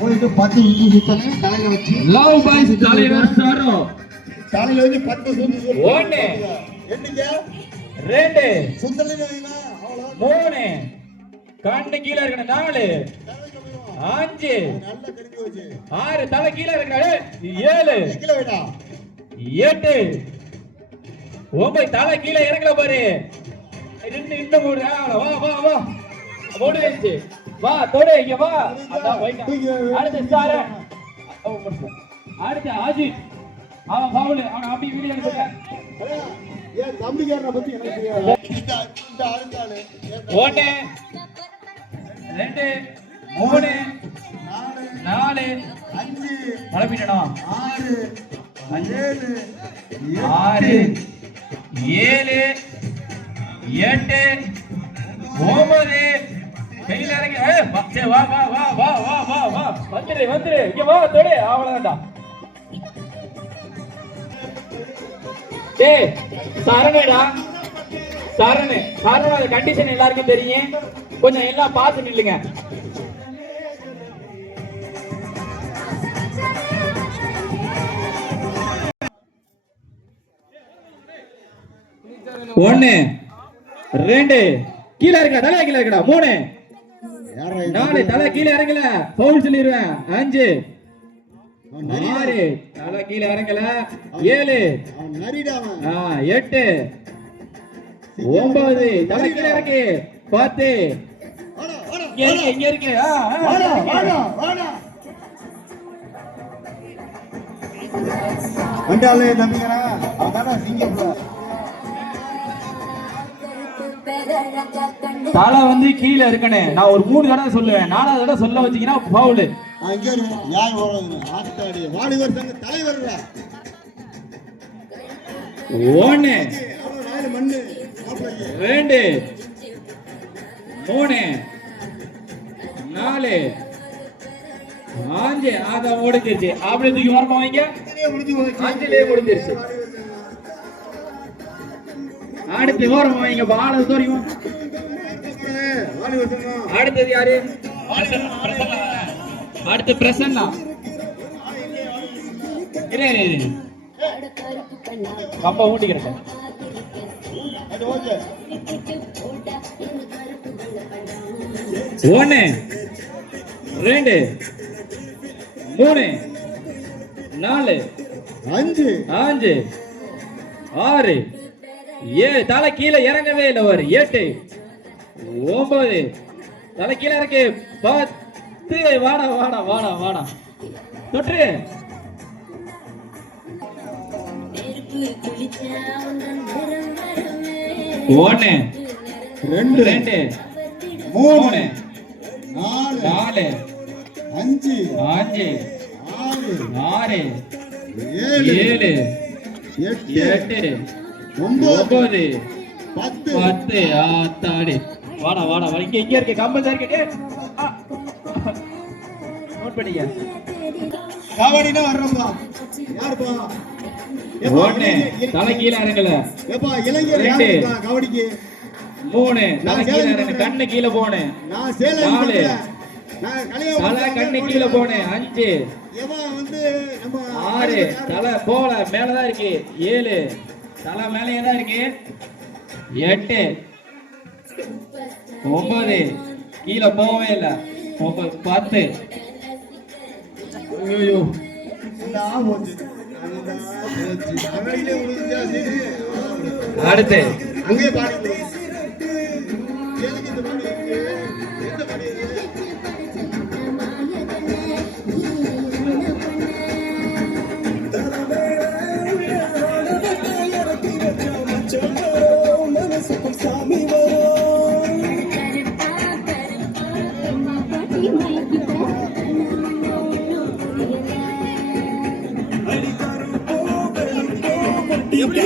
போயிட்டு 10 சுத்து சுத்தணும் தலையில வச்சு. லவ் பாய்ஸ் தலைவர் சாரோ தலையில வச்சு 10 சுத்து சுத்தணும். 1 என்னங்க 2 சுத்தலைங்க வைமா அவ்வளவு 3 கண்ணு கீழ இருக்கணும் 4 5 நல்ல கடிக்கு வச்சு 6 தலை கீழ இருக்கணும் 7 கீழ வைடா 8 9 தலை கீழ இறங்கல பாரு இன்னும் மூடு வா வா வா மூடு வா தொடு இங்க வா அதான் போய்ட்டான் அடுத்து சார அடுத்து அஜித் அவன் பவுல் அவன் அப்படி வீடியோ எடுத்துக்க ஏன் தம்பிக்காரனை பத்தி எனக்கு தெரியாது இந்த ஆளுதானே 1 2 3 4 5 மலப்பிடணும் 6 7 6 7 8 9 கையில இறங்கி வா வா வா வா வா வா வா வந்துரு இங்க வா தொடு அவ்வளவுதான் டேய் சரணடா சரண அந்த கண்டிஷன் எல்லாருக்கும் தெரியும் கொஞ்சம் எல்லாம் பார்த்து நில்லுங்க ஒன்னு 2 கீழ இருக்கா தலை கீழ இருக்கடா 3 4 தலை கீழ இறங்கல பவுல் சொல்லிடுவேன் 5 6 தலை கீழ இறங்கல 7 8 9 தலை கீழ இறங்கி 10 இங்க இருக்கு வண்டாலே தம்பிங்கடா அதான சிங்கப்பூர் தலை வந்து கீழ இருக்கனே நான் ஒரு 3 தடவை சொல்லுவேன் 4வது தடவை சொல்ல வச்சீங்கன்னா பவுல் அங்க யார் ஓடுறது ஆத்தாடி வாலிபர் சங்க தலைவர்டா 1 மண்ணு 2 3 4 5 அத முடிஞ்சிருச்சு அப்படி தூக்கி வரமா வைங்க 5லயே முடிஞ்சிருச்சு அடுத்து ஓரமா வைங்க பால தோறியும் அடுத்தது யாரு அடுத்து பிரசன்னா அப்பா ஊட்டிக்கிறேன் 1 2 3 4 5 6 7 தலை கீழே இறங்கவே இல்லை ஒரு 8 9 தலை கீழே இறக்கி 10 வாடா தொற்று 1 2 3 4 5 6 7 8 9 10 ஆத்தாடி வாடா இங்க இருக்கு கம்பல் தான் இருக்கு நோட் பண்ணிக்க கபடினா வர்றப்பா யாருப்பா 1 தலை கீழ இறங்கல ஏப்பா இளைஞர் யாருப்பா கபடிக்கு 3 தலை கீழ இறங்க கண்ணு கீழ போனே நான் சேலம் 4 நான் கலியா தலை கண்ணு கீழ போனே 5 ஏமா வந்து நம்ம 6 தலை போல மேல தான் இருக்கு 7 தலை மேலே தான் இருக்கு 8 9 கீழே போகவே இல்லை 10 ஐயோ அடுத்து அங்கே பாடி எப்படி